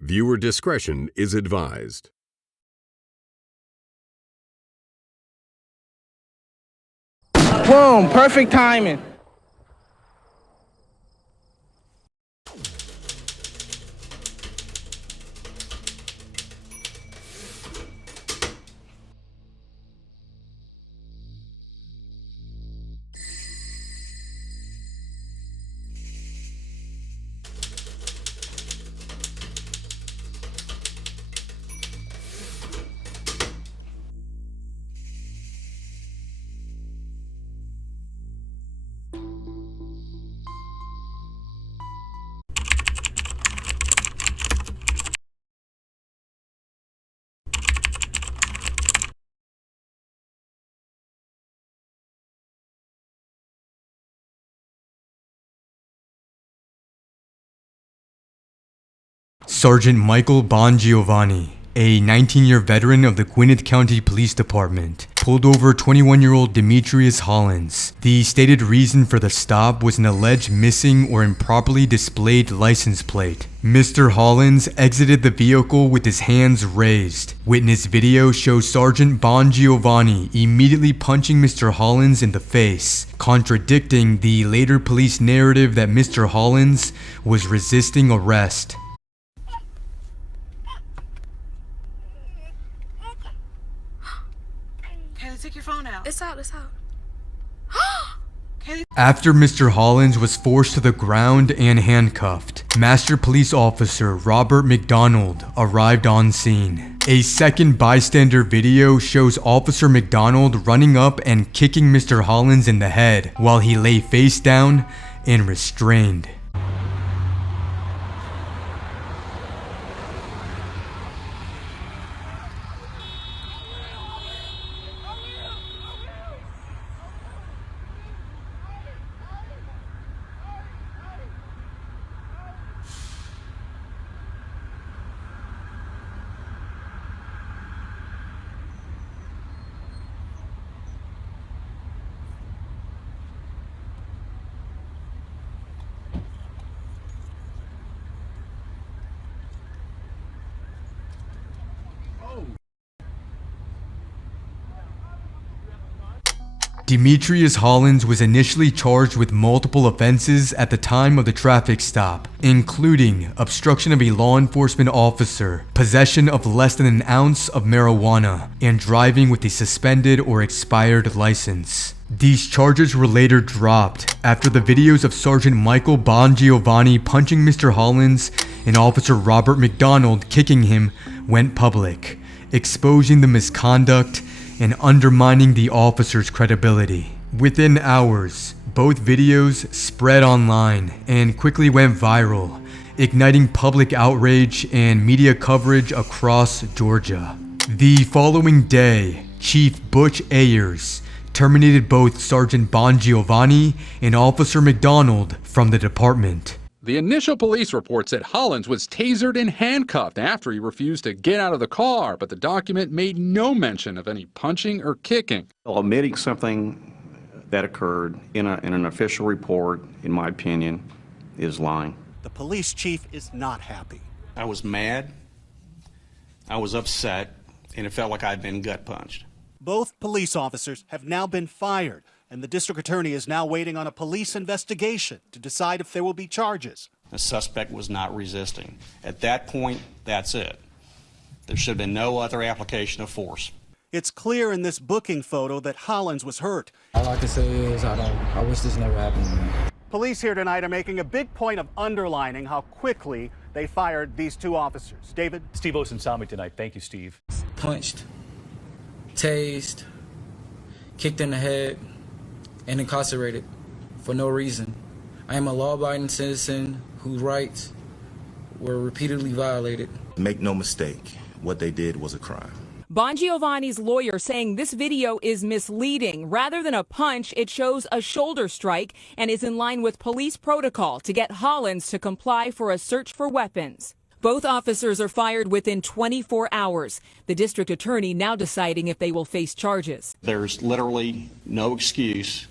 Viewer discretion is advised. Boom, perfect timing. Sergeant Michael Bongiovanni, a 19-year veteran of the Gwinnet County Police Department, pulled over 21-year-old Demetrius Hollins. The stated reason for the stop was an alleged missing or improperly displayed license plate. Mr. Hollins exited the vehicle with his hands raised. Witness video shows Sergeant Bongiovanni immediately punching Mr. Hollins in the face, contradicting the later police narrative that Mr. Hollins was resisting arrest. Take your phone out. It's out. After Mr. Hollins was forced to the ground and handcuffed, Master Police Officer Robert McDonald arrived on scene. A second bystander video shows Officer McDonald running up and kicking Mr. Hollins in the head while he lay face down and restrained. Demetrius Hollins was initially charged with multiple offenses at the time of the traffic stop, including obstruction of a law enforcement officer, possession of less than an ounce of marijuana, and driving with a suspended or expired license. These charges were later dropped after the videos of Sergeant Michael Bongiovanni punching Mr. Hollins and Officer Robert McDonald kicking him went public, exposing the misconduct and undermining the officer's credibility. Within hours, both videos spread online and quickly went viral, igniting public outrage and media coverage across Georgia. The following day, Chief Butch Ayers terminated both Sergeant Bongiovanni and Officer McDonald from the department. The initial police report said Hollins was tasered and handcuffed after he refused to get out of the car, but the document made no mention of any punching or kicking. Omitting something that occurred in an official report, in my opinion, is lying. The police chief is not happy. I was mad, I was upset, and it felt like I'd been gut punched. Both police officers have now been fired, and the district attorney is now waiting on a police investigation to decide if there will be charges. The suspect was not resisting. At that point, that's it. There should have been no other application of force. It's clear in this booking photo that Hollins was hurt. All I can say is I wish this never happened to me. Police here tonight are making a big point of underlining how quickly they fired these two officers. David? Steve Osen saw me tonight. Thank you, Steve. Punched, tased, kicked in the head, and incarcerated for no reason. I am a law-abiding citizen whose rights were repeatedly violated. Make no mistake, what they did was a crime. Bongiovanni's lawyer saying this video is misleading. Rather than a punch, it shows a shoulder strike and is in line with police protocol to get Hollins to comply for a search for weapons. Both officers are fired within 24 hours. The district attorney now deciding if they will face charges. There's literally no excuse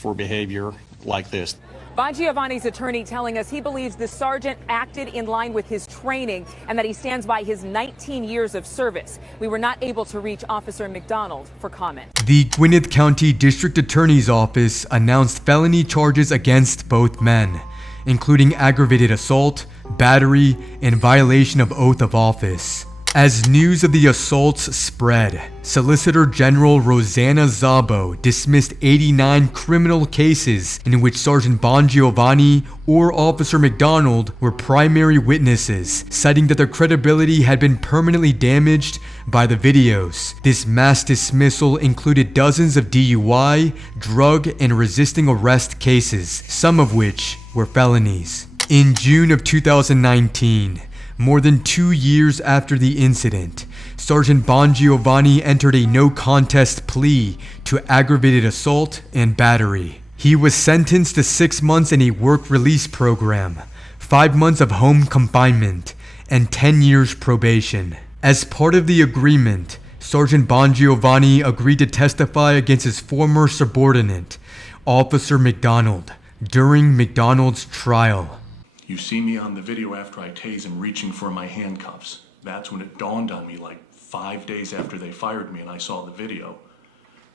for behavior like this. Bongiovanni's attorney telling us he believes the sergeant acted in line with his training and that he stands by his 19 years of service. We were not able to reach Officer McDonald for comment. The Gwinnet County District Attorney's Office announced felony charges against both men, including aggravated assault, battery, and violation of oath of office. As news of the assaults spread, Solicitor General Rosanna Szabo dismissed 89 criminal cases in which Sergeant Bongiovanni or Officer McDonald were primary witnesses, citing that their credibility had been permanently damaged by the videos. This mass dismissal included dozens of DUI, drug, and resisting arrest cases, some of which were felonies. In June of 2019, more than 2 years after the incident, Sergeant Bonjiovani entered a no-contest plea to aggravated assault and battery. He was sentenced to 6 months in a work release program, 5 months of home confinement, and 10 years probation. As part of the agreement, Sergeant Bongiovanni agreed to testify against his former subordinate, Officer McDonald, during McDonald's trial. You see me on the video after I tase him reaching for my handcuffs. That's when it dawned on me, like 5 days after they fired me and I saw the video.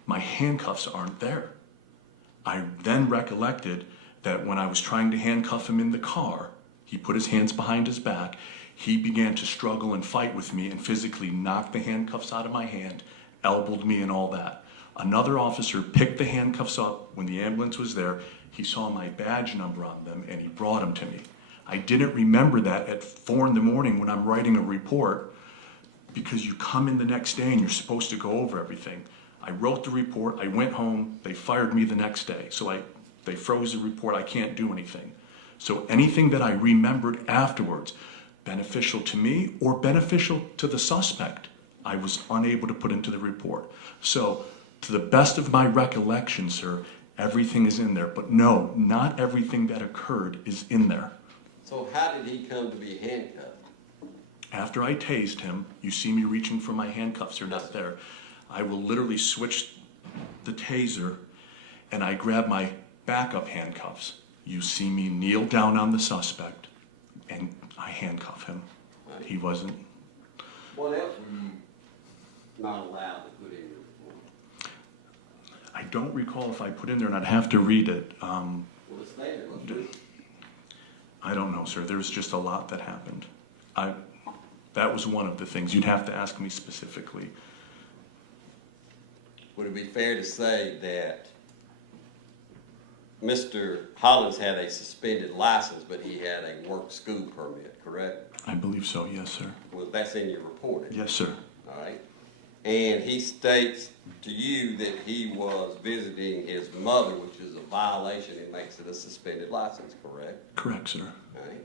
My handcuffs aren't there. I then recollected that when I was trying to handcuff him in the car, he put his hands behind his back, he began to struggle and fight with me and physically knocked the handcuffs out of my hand, elbowed me and all that. Another officer picked the handcuffs up when the ambulance was there. He saw my badge number on them and he brought them to me. I didn't remember that at 4 in the morning when I'm writing a report, because you come in the next day and you're supposed to go over everything. I wrote the report, I went home, they fired me the next day. So they froze the report, I can't do anything. So anything that I remembered afterwards, beneficial to me or beneficial to the suspect, I was unable to put into the report. So to the best of my recollection, sir, everything is in there. But no, not everything that occurred is in there. So how did he come to be handcuffed? After I tased him, you see me reaching for my handcuffs, they're not there. I will literally switch the taser and I grab my backup handcuffs. You see me kneel down on the suspect and I handcuff him. Right. He wasn't. What else were you not allowed to put in your report? I don't recall if I put in there, and I'd have to read it. Well, it's there. Let's read it. I don't know, sir. There's just a lot that happened. That was one of the things. You'd have to ask me specifically. Would it be fair to say that Mr. Hollins had a suspended license, but he had a work school permit, correct? I believe so, yes, sir. Well, that's in your report. Yes, sir. All right. And he states to you that he was visiting his mother, which is a violation. It makes it a suspended license, correct? Correct, sir. All right.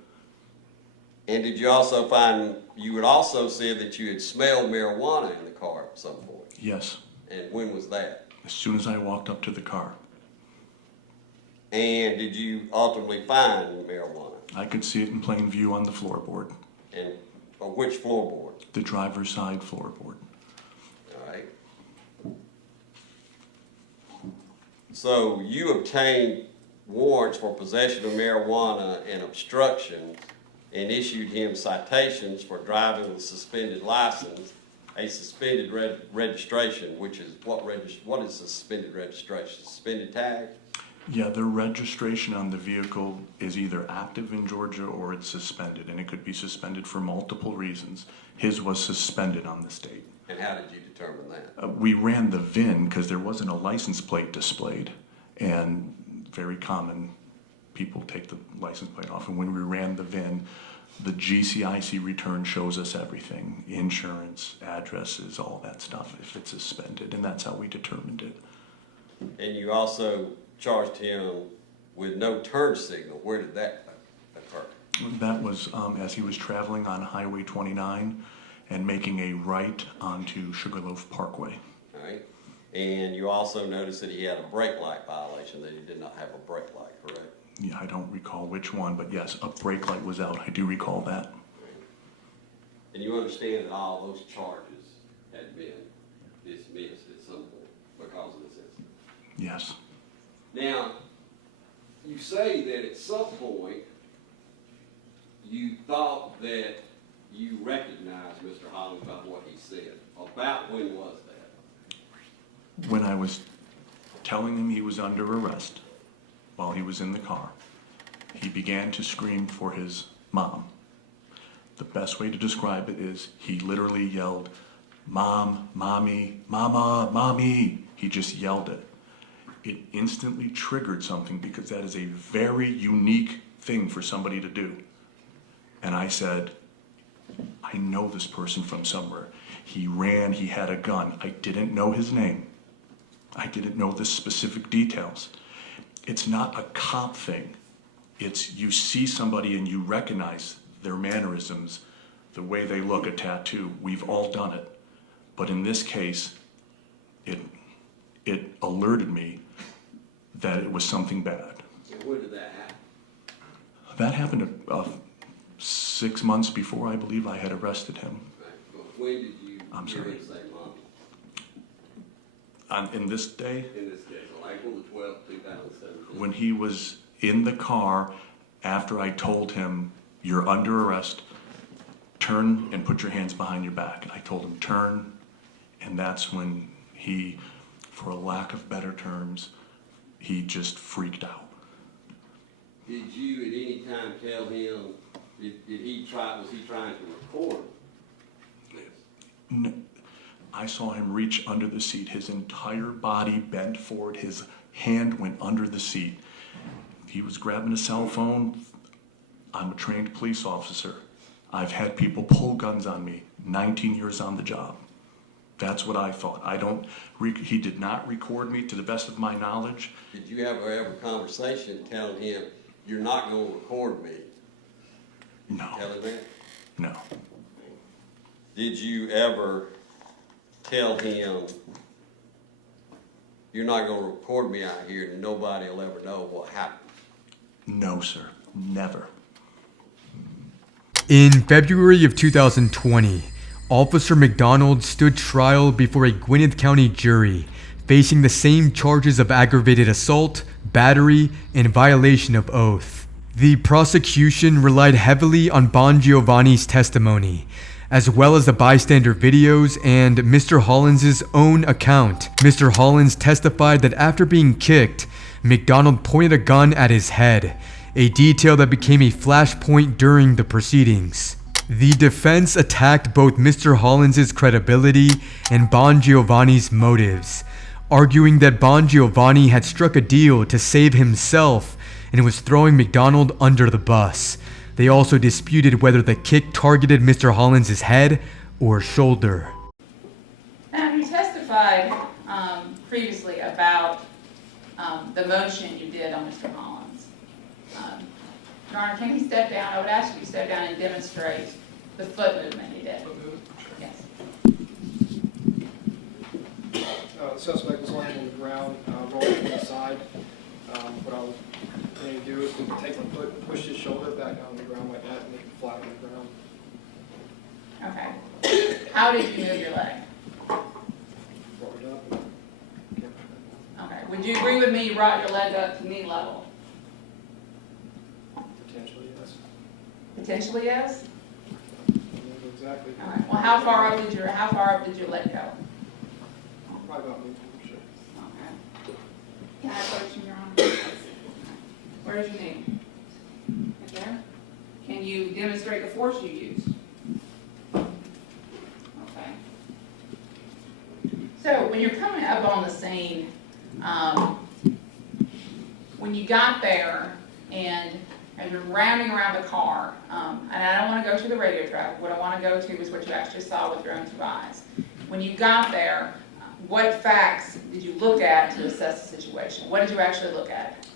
And did you also find, you had also said that you had smelled marijuana in the car at some point? Yes. And when was that? As soon as I walked up to the car. And did you ultimately find marijuana? I could see it in plain view on the floorboard. And which floorboard? The driver's side floorboard. All right. So you obtained warrants for possession of marijuana and obstruction and issued him citations for driving with suspended license, a suspended registration, which is what is suspended registration? Suspended tag? Yeah, the registration on the vehicle is either active in Georgia or it's suspended, and it could be suspended for multiple reasons. His was suspended on the state. And how did you determine that? We ran the VIN because there wasn't a license plate displayed, and very common, people take the license plate off, and when we ran the VIN, the GCIC return shows us everything, insurance, addresses, all that stuff, if it's suspended, and that's how we determined it. And you also charged him with no turn signal. Where did that occur? That was as he was traveling on Highway 29 and making a right onto Sugarloaf Parkway. All right. And you also noticed that he had a brake light violation, that he did not have a brake light, correct? Yeah, I don't recall which one, but yes, a brake light was out. I do recall that. And you understand that all those charges had been dismissed at some point because of this incident? Yes. Now, you say that at some point you thought that you recognized Mr. Hollins by what he said. About when was that? When I was telling him he was under arrest while he was in the car, he began to scream for his mom. The best way to describe it is he literally yelled, "Mom, mommy, mama, mommy." He just yelled it. It instantly triggered something because that is a very unique thing for somebody to do. And I said, I know this person from somewhere. He ran, he had a gun. I didn't know his name. I didn't know the specific details. It's not a cop thing. It's you see somebody and you recognize their mannerisms, the way they look, a tattoo. We've all done it. But in this case, it alerted me that it was something bad. And when did that happen? That happened 6 months before I believe I had arrested him. Right. But when did you hear him say mommy? In this day? In this case, on April the 12th, 2017. When he was in the car, after I told him, "You're under arrest, turn and put your hands behind your back." And I told him, "Turn," and that's when he, for a lack of better terms, he just freaked out. Did you at any time tell him, was he trying to record? No, I saw him reach under the seat. His entire body bent forward. His hand went under the seat. He was grabbing a cell phone. I'm a trained police officer. I've had people pull guns on me. 19 years on the job. That's what I thought. He did not record me to the best of my knowledge. Did you ever have a conversation telling him, "You're not going to record me"? No. Tell him that? No. Did you ever tell him, "You're not going to record me out here and nobody will ever know what happened"? No, sir. Never. In February of 2020, Officer McDonald stood trial before a Gwinnet County jury, facing the same charges of aggravated assault, battery, and violation of oath. The prosecution relied heavily on Bongiovanni's testimony, as well as the bystander videos and Mr. Hollins' own account. Mr. Hollins testified that after being kicked, McDonald pointed a gun at his head, a detail that became a flashpoint during the proceedings. The defense attacked both Mr. Hollins' credibility and Bongiovanni's motives, arguing that Bongiovanni had struck a deal to save himself and was throwing McDonald under the bus. They also disputed whether the kick targeted Mr. Hollins' head or shoulder. Now, you testified previously about the motion you did on Mr. Hollins. Your Honor, can you step down? I would ask you to step down and demonstrate the foot movement you did. Yes. The suspect was laying on the ground, rolling to the side. What I was going to do is to take my foot and push his shoulder back down on the ground like that and make it flat on the ground. Okay. How did you move your leg? Brought it up. Okay. Would you agree with me you brought your leg up to knee level? Potentially, yes. Potentially, yes? Exactly. All right. Well, how far up did your leg go? Probably about me, sure. Okay. Can I approach you, Your Honor? Where's your knee? Right there? Can you demonstrate the force you used? Okay. So when you're coming up on the scene, when you got there and as you're rounding around the car, and I don't want to go to the radio track, what I want to go to is what you actually saw with your own two eyes. When you got there, what facts did you look at to assess the situation? What did you actually look at?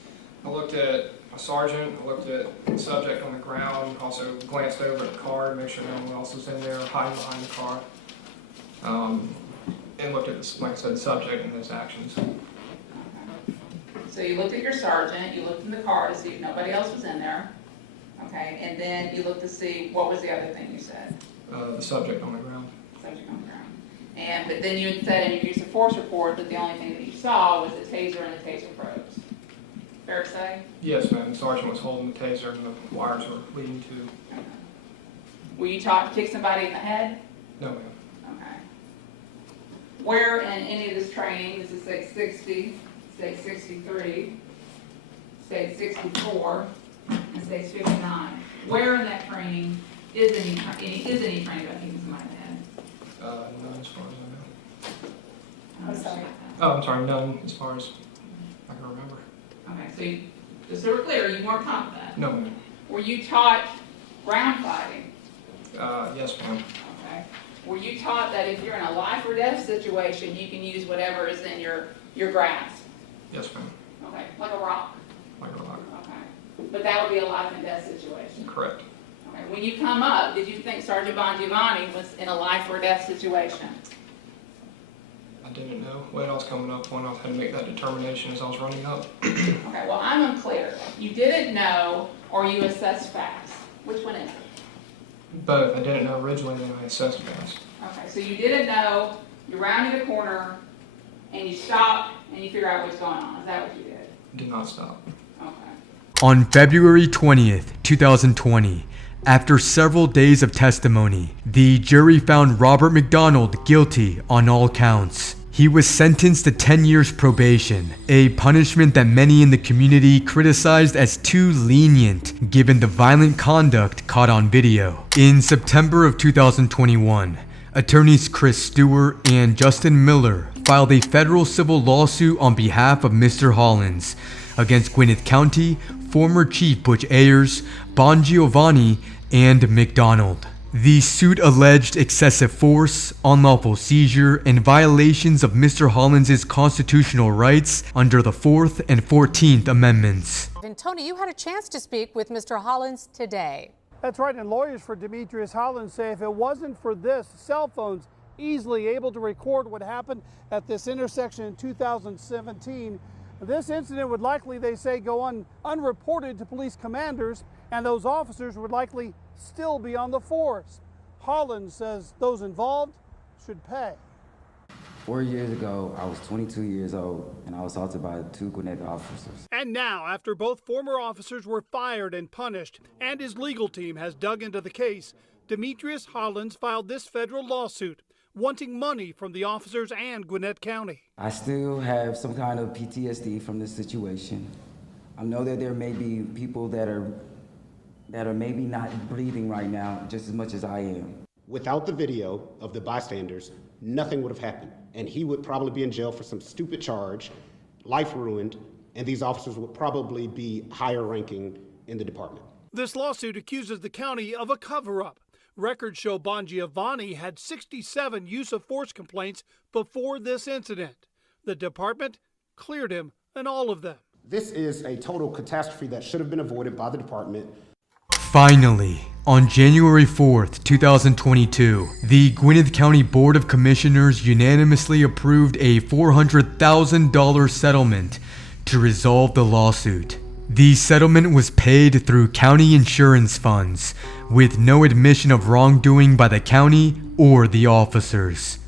I looked at a sergeant, I looked at the subject on the ground, also glanced over at the car to make sure no one else was in there hiding behind the car, and looked at, like I said, the subject and his actions. So you looked at your sergeant, you looked in the car to see if nobody else was in there, okay, and then you looked to see, what was the other thing you said? The subject on the ground. Subject on the ground. But then you had said in your use of force report that the only thing that you saw was the taser and the taser probes. Fair to say? Yes, ma'am. The sergeant was holding the taser and the wires were leading to. Were you taught to kick somebody in the head? No, ma'am. Okay. Where in any of this training, this is state 60, state 63, state 64, and state 59, where in that training is any training about kicking somebody in the head? None as far as I know. I'm sorry. Oh, I'm sorry, none as far as I can remember. Okay, so you, just so we're clear, you weren't taught that? No, ma'am. Were you taught ground fighting? Yes, ma'am. Okay. Were you taught that if you're in a life or death situation, you can use whatever is in your grasp? Yes, ma'am. Okay, like a rock? Like a rock. Okay. But that would be a life and death situation? Correct. Okay. When you come up, did you think Sergeant Bongiovanni was in a life or death situation? I didn't know what I was coming up when I had to make that determination as I was running up. Okay, well, I'm unclear. You didn't know or you assessed facts. Which one is it? Both. I didn't know originally, then I assessed fast. Okay, so you didn't know, you rounded a corner, and you stopped, and you figure out what's going on. Is that what you did? Did not stop. Okay. On February 20th, 2020, after several days of testimony, the jury found Robert McDonald guilty on all counts. He was sentenced to 10 years probation, a punishment that many in the community criticized as too lenient given the violent conduct caught on video. In September of 2021, attorneys Chris Stewart and Justin Miller filed a federal civil lawsuit on behalf of Mr. Hollins against Gwinnet County, former Chief Butch Ayers, Bongiovanni, and McDonald. The suit alleged excessive force, unlawful seizure, and violations of Mr. Hollins' constitutional rights under the 4th and 14th Amendments. And Tony, you had a chance to speak with Mr. Hollins today. That's right, and lawyers for Demetrius Hollins say if it wasn't for this, cell phones easily able to record what happened at this intersection in 2017, this incident would likely, they say, go unreported to police commanders, and those officers would likely still be on the force. Hollins says those involved should pay. 4 years ago, I was 22 years old, and I was assaulted by 2 Gwinnet officers. And now, after both former officers were fired and punished, and his legal team has dug into the case, Demetrius Hollins filed this federal lawsuit, wanting money from the officers and Gwinnett County. I still have some kind of PTSD from this situation. I know that there may be people that are maybe not breathing right now just as much as I am. Without the video of the bystanders, nothing would have happened. And he would probably be in jail for some stupid charge, life ruined, and these officers would probably be higher ranking in the department. This lawsuit accuses the county of a cover-up. Records show Bonjiovani had 67 use of force complaints before this incident. The department cleared him in all of them. This is a total catastrophe that should have been avoided by the department. Finally, on January 4th, 2022, the Gwinnett County Board of Commissioners unanimously approved a $400,000 settlement to resolve the lawsuit. The settlement was paid through county insurance funds, with no admission of wrongdoing by the county or the officers.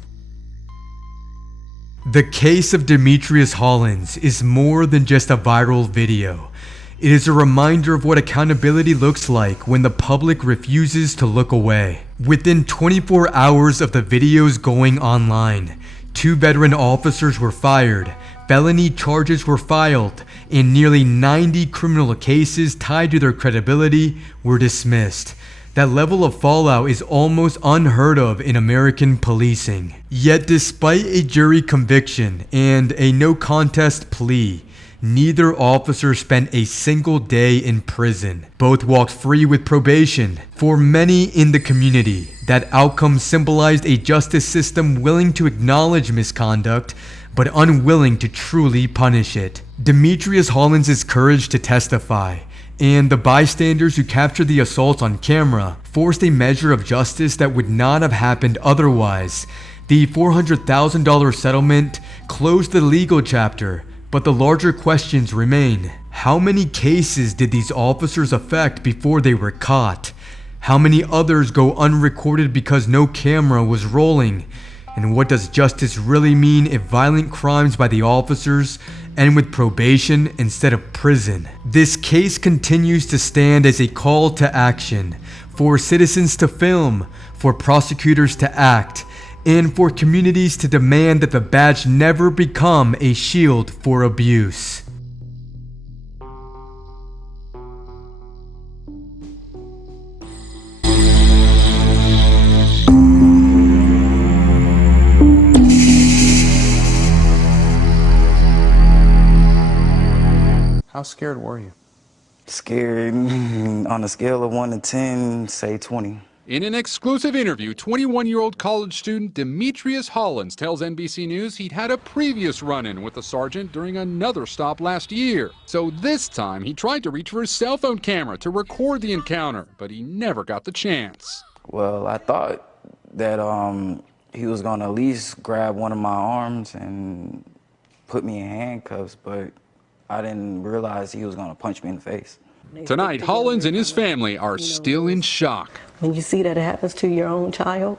The case of Demetrius Hollins is more than just a viral video. It is a reminder of what accountability looks like when the public refuses to look away. Within 24 hours of the videos going online, 2 veteran officers were fired, felony charges were filed, and nearly 90 criminal cases tied to their credibility were dismissed. That level of fallout is almost unheard of in American policing. Yet despite a jury conviction and a no contest plea, neither officer spent a single day in prison. Both walked free with probation. For many in the community, that outcome symbolized a justice system willing to acknowledge misconduct, but unwilling to truly punish it. Demetrius Hollins' courage to testify, and the bystanders who captured the assaults on camera, forced a measure of justice that would not have happened otherwise. The $400,000 settlement closed the legal chapter, but the larger questions remain. How many cases did these officers affect before they were caught? How many others go unrecorded because no camera was rolling? And what does justice really mean if violent crimes by the officers and with probation instead of prison. This case continues to stand as a call to action for citizens to film, for prosecutors to act, and for communities to demand that the badge never become a shield for abuse. How scared were you? Scared. On a scale of 1 to 10, say 20. In an exclusive interview, 21-year-old college student Demetrius Hollins tells NBC News he'd had a previous run-in with the sergeant during another stop last year. So this time, he tried to reach for his cell phone camera to record the encounter, but he never got the chance. Well, I thought that he was going to at least grab one of my arms and put me in handcuffs, but I didn't realize he was going to punch me in the face. Tonight, Hollins and his family are still in shock. When you see that it happens to your own child,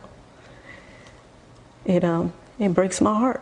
it breaks my heart.